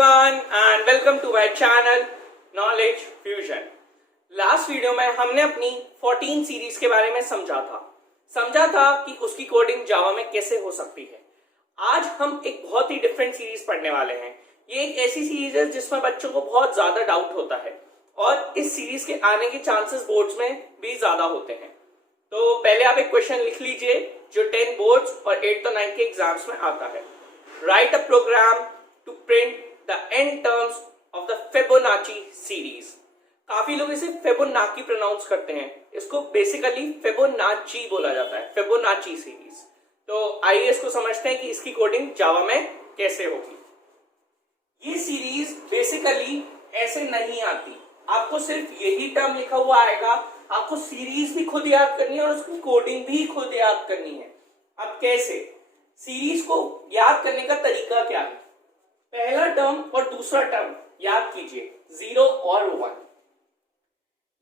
everyone and welcome to my channel Knowledge Fusion। Last video में हमने अपनी 14 series के बारे में समझा था कि उसकी कोडिंग जावा में कैसे हो सकती है। आज हम एक बहुत ही डिफरेंट सीरीज पढ़ने वाले हैं। ये एक ऐसी सीरीज है जिसमें बच्चों को बहुत ज्यादा डाउट होता है और इस सीरीज के आने के चांसेस बोर्ड्स में भी ज्यादा होते हैं। तो पहले आप एक क्वेश्चन लिख लीजिए जो 10 बोर्ड्स और 8 और 9 के एग्जाम्स में आता है। Write a program to print the end terms of the Fibonacci series. काफी लोग इसे फिबोनाची प्रोनाउंस करते हैं, इसको बेसिकली फिबोनाची बोला जाता है, फिबोनाची सीरीज। तो आइए इसको समझते हैं कि इसकी कोडिंग जावा में कैसे होगी। ये सीरीज बेसिकली ऐसे नहीं आती, आपको सिर्फ यही टर्म लिखा हुआ आएगा, आपको सीरीज भी खुद याद करनी है और उसकी कोडिंग भी खुद याद करनी है। अब कैसे? सीरीज को याद करने का तरीका क्या है? पहला टर्म और दूसरा टर्म याद कीजिए, 0 और 1।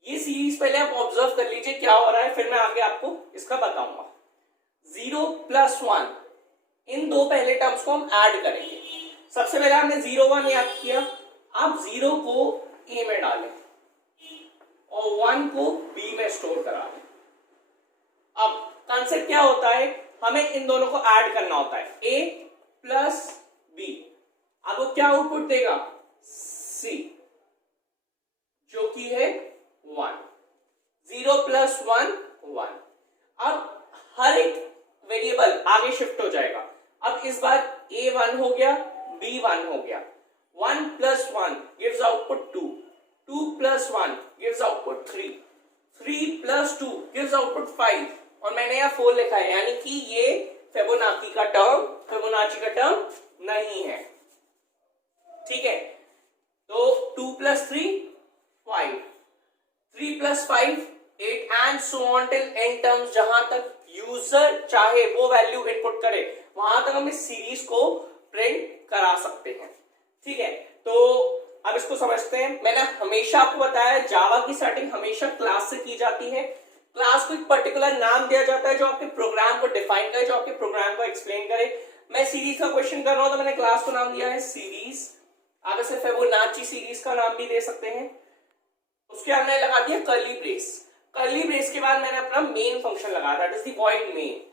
ये सीरीज पहले आप ऑब्जर्व कर लीजिए क्या हो रहा है, फिर मैं आगे आपको इसका बताऊंगा। 0 + 1, इन दो पहले टर्म्स को हम ऐड करेंगे। सबसे पहले हमने 0 1 याद किया, आप 0 को ए में डालें और 1 को बी में स्टोर करा दें। अब कॉन्सेप्ट क्या होता है, हमें इन दोनों को ऐड करना होता है, a + b। अब वो क्या आउटपुट देगा? c, जो कि है 1। 0 + 1 1। अब हर एक वेरिएबल आगे शिफ्ट हो जाएगा। अब इस बार a 1 हो गया, b 1 हो गया। 1 + 1 gives output 2, 2 + 1 gives output 3, 3 + 2 gives output 5 और मैंने यहाँ 4 लिखा है, यानी कि ये फिबोनाची का टर्म नहीं है। ठीक है, तो 2 + 3 5, 3 + 5 8 and so on till and terms. जहां तक यूजर चाहे वो वैल्यू इनपुट करे वहां तक हम इस सीरीज को प्रिंट करा सकते हैं। ठीक है, तो अब इसको समझते हैं। मैंने हमेशा आपको बताया जावा की स्टार्टिंग हमेशा क्लास से की जाती है। क्लास को एक पर्टिकुलर नाम दिया जाता है जो आपके प्रोग्राम को डिफाइन करे, जो आपके प्रोग्राम को एक्सप्लेन करे। मैं सीरीज का क्वेश्चन कर रहा हूं तो मैंने क्लास को नाम दिया है सीरीज। आप इसे फिबोनाची सीरीज का नाम भी दे सकते हैं। उसके बाद मैंने लगा दिया कर्ली ब्रेस। कर्ली ब्रेस के बाद मैंने अपना मेन फंक्शन लगाया, that is the void main.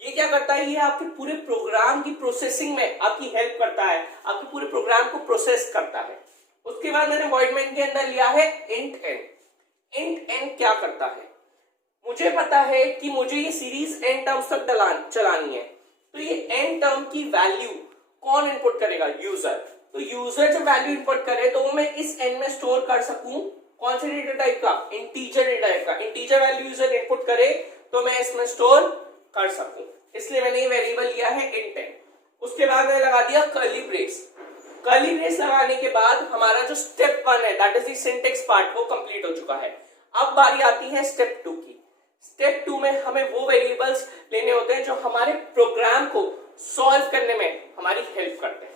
ये क्या करता है? ये आपके पूरे प्रोग्राम की प्रोसेसिंग में आपकी हेल्प करता है, आपके पूरे प्रोग्राम को प्रोसेस करता है। उसके बाद मैंने वॉइड मेन के अंदर लिया है इंट एन। इंट एन क्या करता है? मुझे पता है कि मुझे ये सीरीज एन टर्म्स तक चलानी है, तो ये एन टर्म की वैल्यू कौन इनपुट करेगा? यूजर। तो यूजर जब वैल्यू इनपुट करे तो मैं इस एन में स्टोर कर सकूं कौन से डेटा टाइप का? इंटीजर डेटा टाइप का। इंटीजर वैल्यू यूजर इनपुट करे तो मैं इसमें स्टोर कर सकूं, इसलिए मैंने ये वेरिएबल लिया है इंट एन। उसके बाद मैंने लगा दिया कर्ली ब्रेस। कर्ली ब्रेस लगाने के बाद हमारा जो स्टेप 1 है, that is the syntax part, वो कंप्लीट हो चुका है। अब बारी आती है स्टेप 2 की। स्टेप 2 में हमें वो वेरिएबल्स लेने होते हैं जो हमारे प्रोग्राम को सॉल्व करने में हमारी हेल्प करते हैं।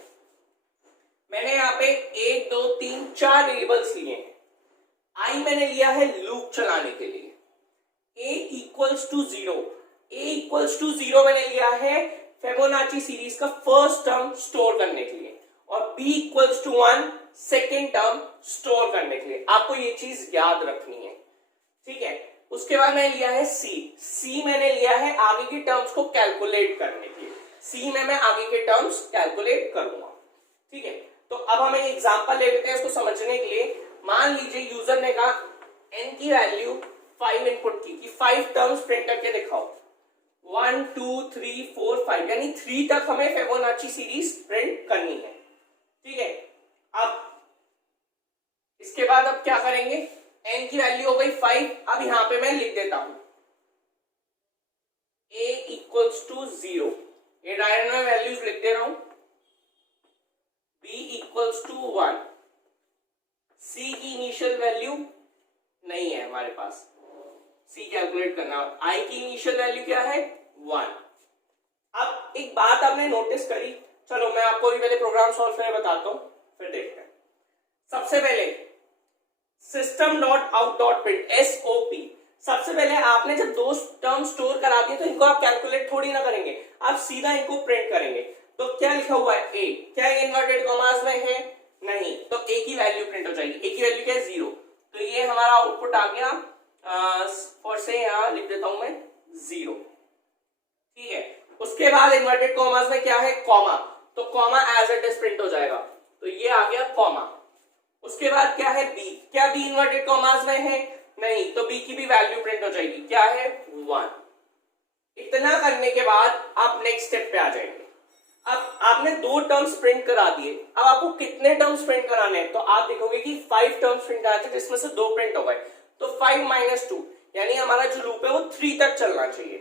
मैंने यहाँ पे 1 2 3 4 वेरिएबल्स लिए हैं। आई मैंने लिया है लूप चलाने के लिए, a = 0। a = 0 मैंने लिया है फिबोनाची सीरीज का फर्स्ट टर्म स्टोर करने के लिए और b = 1 सेकेंड टर्म स्टोर करने के लिए। आपको ये चीज याद रखनी है। ठीक है, उसके बाद मैंने लिया है c मैंने लिया है आगे की टर्म्स को कैलकुलेट करने के लिए। c में मैं आगे के टर्म्स कैलकुलेट करूंगा। ठीक है, तो अब हम एक एग्जांपल ले लेते हैं इसको समझने के लिए। मान लीजिए यूजर ने कहा n की वैल्यू 5 इनपुट की कि 5 टर्म्स प्रिंट करके दिखाओ। 1 2 3 4 5 यानी 3 तक हमें फिबोनाची सीरीज प्रिंट करनी है। ठीक है, अब इसके बाद अब क्या करेंगे? n की वैल्यू हो गई 5। अब यहां पे मैं लिख देता हूं a = 0। ये डायरेक्ट में वैल्यूज लिख दे रहा हूं। b = 1। c की इनिशियल वैल्यू नहीं है हमारे पास, c कैलकुलेट करना। i की इनिशियल वैल्यू क्या है? 1। अब एक बात आपने नोटिस करी, चलो मैं आपको भी पहले प्रोग्राम सॉल्व करके बताता हूं, फिर देखते हैं। सबसे पहले system.out.print SOP। सबसे पहले आपने जब 2 टर्म स्टोर करा दिए तो इनको आप कैलकुलेट थोड़ी ना करेंगे, आप सीधा इनको प्रिंट करेंगे। तो क्या लिखा हुआ है? ए, क्या इन्वर्टेड कॉमास में है? नहीं, तो ए की वैल्यू प्रिंट हो जाएगी। ए की वैल्यू क्या है 0, तो ये हमारा आउटपुट आ गया। फॉर से यहां लिख देता हूं मैं 0, ठीक है। उसके बाद इन्वर्टेड कॉमास में क्या है, कॉमा, तो comma as it is print हो जाएगा, तो ये आ गया कॉमा। उसके बाद क्या है बी, क्या बी इन्वर्टेड कॉमास में है, नहीं, तो बी की भी वैल्यू प्रिंट हो जाएगी, क्या है 1। इतना करने के बाद आप नेक्स्ट स्टेप पे आ जाएंगे। अब आपने 2 टर्म्स प्रिंट करा दिए, अब आपको कितने टर्म्स प्रिंट कराने हैं, तो आप देखोगे कि 5 टर्म्स प्रिंट आते हैं जिसमें से 2 प्रिंट हो गए, तो 5 - 2 यानी हमारा जो लूप है वो 3 तक चलना चाहिए।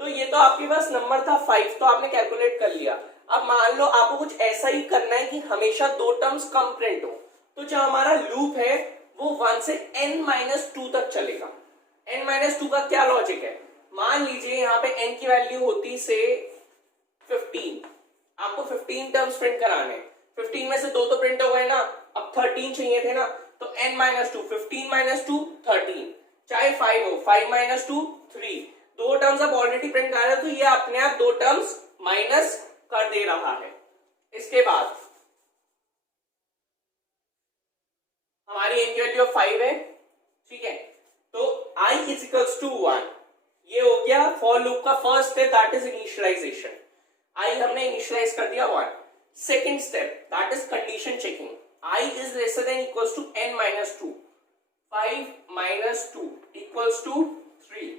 तो ये तो आपके पास नंबर था 5, तो आपने कैलकुलेट कर लिया। अब मान लो आपको कुछ ऐसा ही करना है कि हमेशा 2 टर्म्स कम प्रिंट हो, तो जो हमारा लूप है वो 1 से n-2 तक चलेगा। n-2 का क्या लॉजिक है, मान लीजिए यहाँ पे n की वैल्यू होती से 15, आपको 15 टर्म्स प्रिंट कराने, 15 में से 2 तो प्रिंट हो गए ना, अब 13 चाहिए थे ना, तो n-2, 15 - 2 13, चाहे 5 हो, 5 - 2 3, 2 टर्म्स आप ऑलरेडी प्रिंट कर रहे हो, तो ये अपने आप 2 टर्म्स माइनस कर दे रहा है। इसके बाद हमारी n की वैल्यू 5 है, ठीक है, तो i = 1, ये हो गया फॉर लूप का first step, that is initialisation. i हमने इनिशियलाइज कर दिया 1। Second step that is condition checking, i is lesser than equals to n-2, 5 - 2 = 3,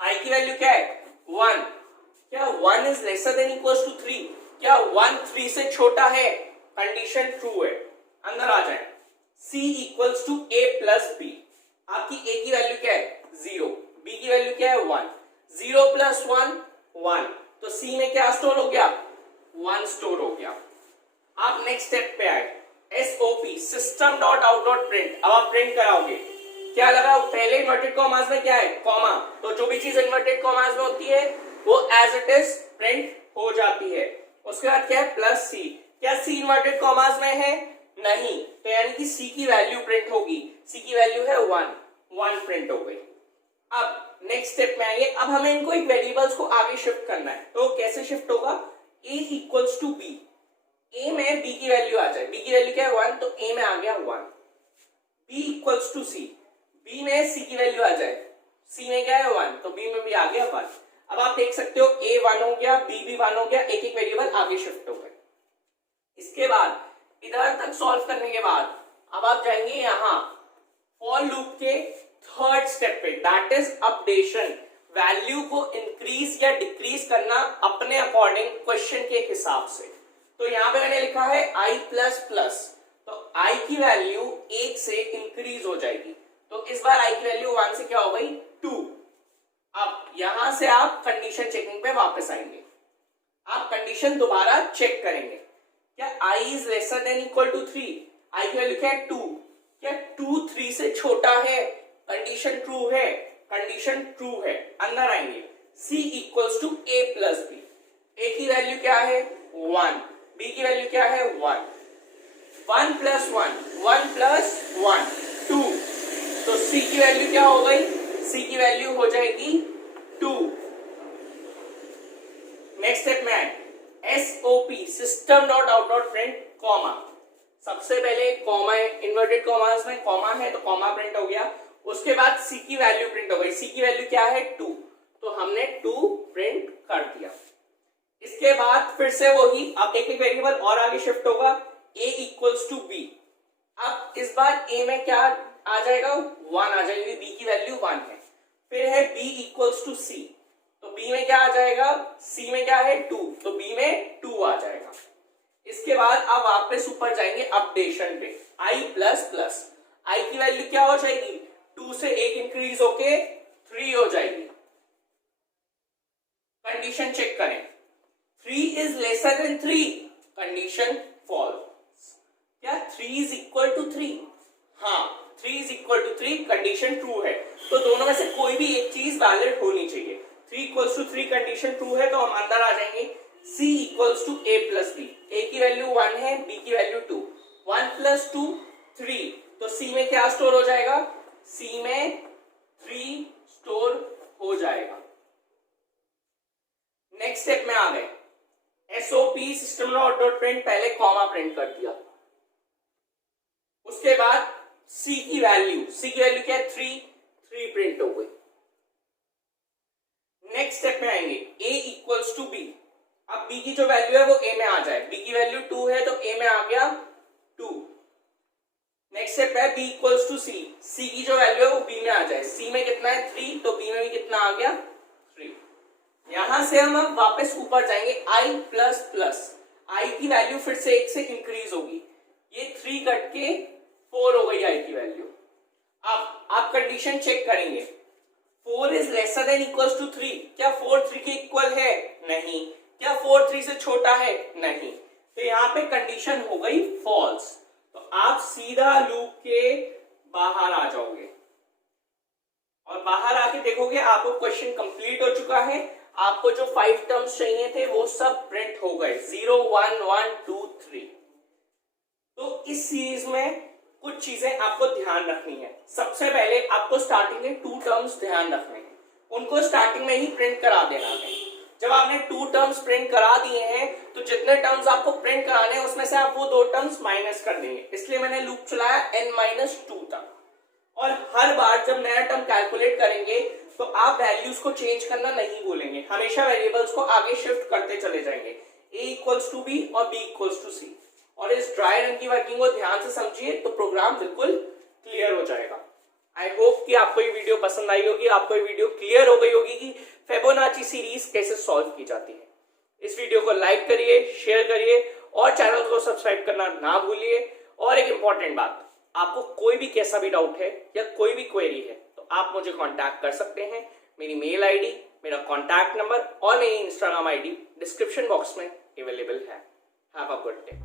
i की वैल्यू क्या है 1, क्या 1 is lesser than equals to 3, क्या 1 3 से छोटा है, कंडीशन ट्रू है, अंदर आ जाए। c = a + b, आपकी a की वैल्यू क्या है 0, b की वैल्यू क्या है 1, 0 + 1 1, तो c में क्या स्टोर हो गया 1 स्टोर हो गया। आप नेक्स्ट स्टेप पे आए, SOP system dot out dot print. अब आप प्रिंट कराओगे, क्या लगा, पहले इन्वर्टेड कॉमास में क्या है कॉमा, तो जो भी चीज इन्वर्टेड कॉमास में होती है वो एज इट इज प्रिंट हो जाती है। उसके बाद क्या है +c, क्या c इन्वर्टेड कॉमास में है, नहीं, तो यानी कि c की वैल्यू प्रिंट होगी, c की वैल्यू है 1 प्रिंट हो गई। अब नेक्स्ट स्टेप में आइए, अब हमें इनको एक वेरिएबल्स को आगे शिफ्ट करना है, तो कैसे शिफ्ट होगा, a = b, a में b की वैल्यू आ जाए, b की वैल्यू क्या है 1, तो a में आ गया 1, b = c, b में c की वैल्यू आ जाए, c में क्या है 1, तो b में भी आ गया 1। अब आप देख सकते हो a 1 हो गया, b भी 1 हो गया, एक एक वेरिएबल आगे शिफ्ट हो गए। इसके बाद इधर तक सॉल्व करने के बाद अब आप जाएंगे यहां फॉर लूप के थर्ड स्टेप पे, दैट इज अपडेशन, वैल्यू को इंक्रीज या डिक्रीज करना अपने अकॉर्डिंग क्वेश्चन के हिसाब से। तो यहां पे मैंने लिखा है i++, तो i की वैल्यू 1 से इंक्रीज हो जाएगी, तो इस बार i की वैल्यू 1 से क्या हो गई 2। अब यहां से आप कंडीशन चेकिंग पे वापस आएंगे, आप कंडीशन दोबारा चेक करेंगे, क्या i is lesser than equal to 3, i की वैल्यू क्या है 2, क्या 2 3 से छोटा है, कंडीशन ट्रू है, कंडीशन ट्रू है, अंदर आएंगे c = a + b, a की वैल्यू क्या है 1, b की वैल्यू क्या है 1, 1 + 1 1 + 1 2, तो c की वैल्यू क्या हो गई, c की वैल्यू हो जाएगी 2। नेक्स्ट स्टेप में आए, SOP system dot out dot print comma, सबसे पहले कॉमा है, इन्वर्टेड कॉमास में कॉमा है तो कॉमा प्रिंट हो गया। उसके बाद c की वैल्यू प्रिंट हो गई, c की वैल्यू क्या है 2, तो हमने 2 प्रिंट कर दिया। इसके बाद फिर से वही, अब एक एक वेरिएबल और आगे शिफ्ट होगा, a = b, अब इस बार a में क्या आ जाएगा 1 आ जाएगी, b की वैल्यू 1 है। फिर है b = c, तो b में क्या आ जाएगा, c में क्या है 2, तो b में 2 आ जाएगा। इसके बाद अब वापस ऊपर जाएंगे अपडेशन पे, i++, i की वैल्यू क्या हो जाएगी 2 से 1 इंक्रीज होके 3 हो जाएगी। कंडीशन चेक करें, 3 is lesser than 3, condition false, क्या 3 is equal to 3, हाँ 3 is equal to 3, condition true है। तो दोनों में से कोई भी एक चीज वैलिड होनी चाहिए, 3 = 3 कंडीशन ट्रू है, तो हम अंदर आ जाएंगे, c = a + b, a की वैल्यू 1 है, b की वैल्यू 2, 1 + 2 3, तो c में क्या स्टोर हो जाएगा, c में 3 स्टोर हो जाएगा। नेक्स्ट स्टेप में आ गए, SOP सिस्टम डॉट प्रिंट, पहले कॉमा प्रिंट कर दिया, उसके बाद सी की वैल्यू क्या है 3 प्रिंट हो गई। नेक्स्ट स्टेप में आएंगे a इक्वल्स टू बी। अब b की जो वैल्यू है वो a में आ जाए, b की वैल्यू 2 है तो a में आ गया 2। नेक्स्ट स्टेप है b equals to c, c की जो वैल्यू है वो b में आ जाए, c में कितना है 3 तो b में भी कितना आ गया 3। यहां से हम अब वापस ऊपर जाएंगे i प्लस प्लस, i की वैल्यू फिर से 1 से इंक्रीज होगी, ये 3 कट के 4 हो गई i की वैल्यू। अब आप कंडीशन चेक करेंगे 4 is lesser than equals to 3, क्या 4 3 के इक्वल है? नहीं। क्या 4 3 से छोटा है? नहीं। तो यहाँ पे कंडीशन हो गई फॉल्स, तो आप सीधा लूप के बाहर आ जाओगे और बाहर आके देखोगे आपको क्वेश्चन कंप्लीट हो चुका है। आपको जो 5 टर्म्स चाहिए थे वो सब प्रिंट हो गए 0 1 1 2 3। तो इस सीरीज में कुछ चीजें आपको ध्यान रखनी है। सबसे पहले आपको स्टार्टिंग में 2 टर्म्स ध्यान रखने हैं, उनको स्टार्टिंग में ही प्रिंट करा देना है। जब आपने 2 टर्म्स प्रिंट करा दिए हैं तो जितने टर्म्स आपको प्रिंट कराने हैं उसमें से आप वो 2 टर्म्स माइनस कर देंगे, इसलिए मैंने लूप चलाया n-2 तक। और हर बार जब नया टर्म कैलकुलेट करेंगे तो आप वैल्यूज को चेंज करना नहीं भूलेंगे, हमेशा वेरिएबल्स को आगे शिफ्ट करते चले जाएंगे, a इक्वल्स टू b और b इक्वल्स टू c। और इस ड्राई रन की वर्किंग को ध्यान से समझिए तो प्रोग्राम बिल्कुल क्लियर हो जाएगा। आई होप कि आपको ये वीडियो पसंद आई होगी, आपको ये वीडियो क्लियर हो गई होगी कि फिबोनाची सीरीज कैसे सॉल्व की जाती है। इस वीडियो को लाइक करिए, शेयर करिए और चैनल को सब्सक्राइब करना ना भूलिए। और एक इंपॉर्टेंट बात, आपको कोई भी कैसा भी डाउट है या कोई भी क्वेरी है तो आप मुझे कांटेक्ट कर सकते हैं। मेरी मेल आईडी, मेरा कांटेक्ट नंबर और मेरी इंस्टाग्राम आईडी डिस्क्रिप्शन बॉक्स में अवेलेबल है। Have a good day.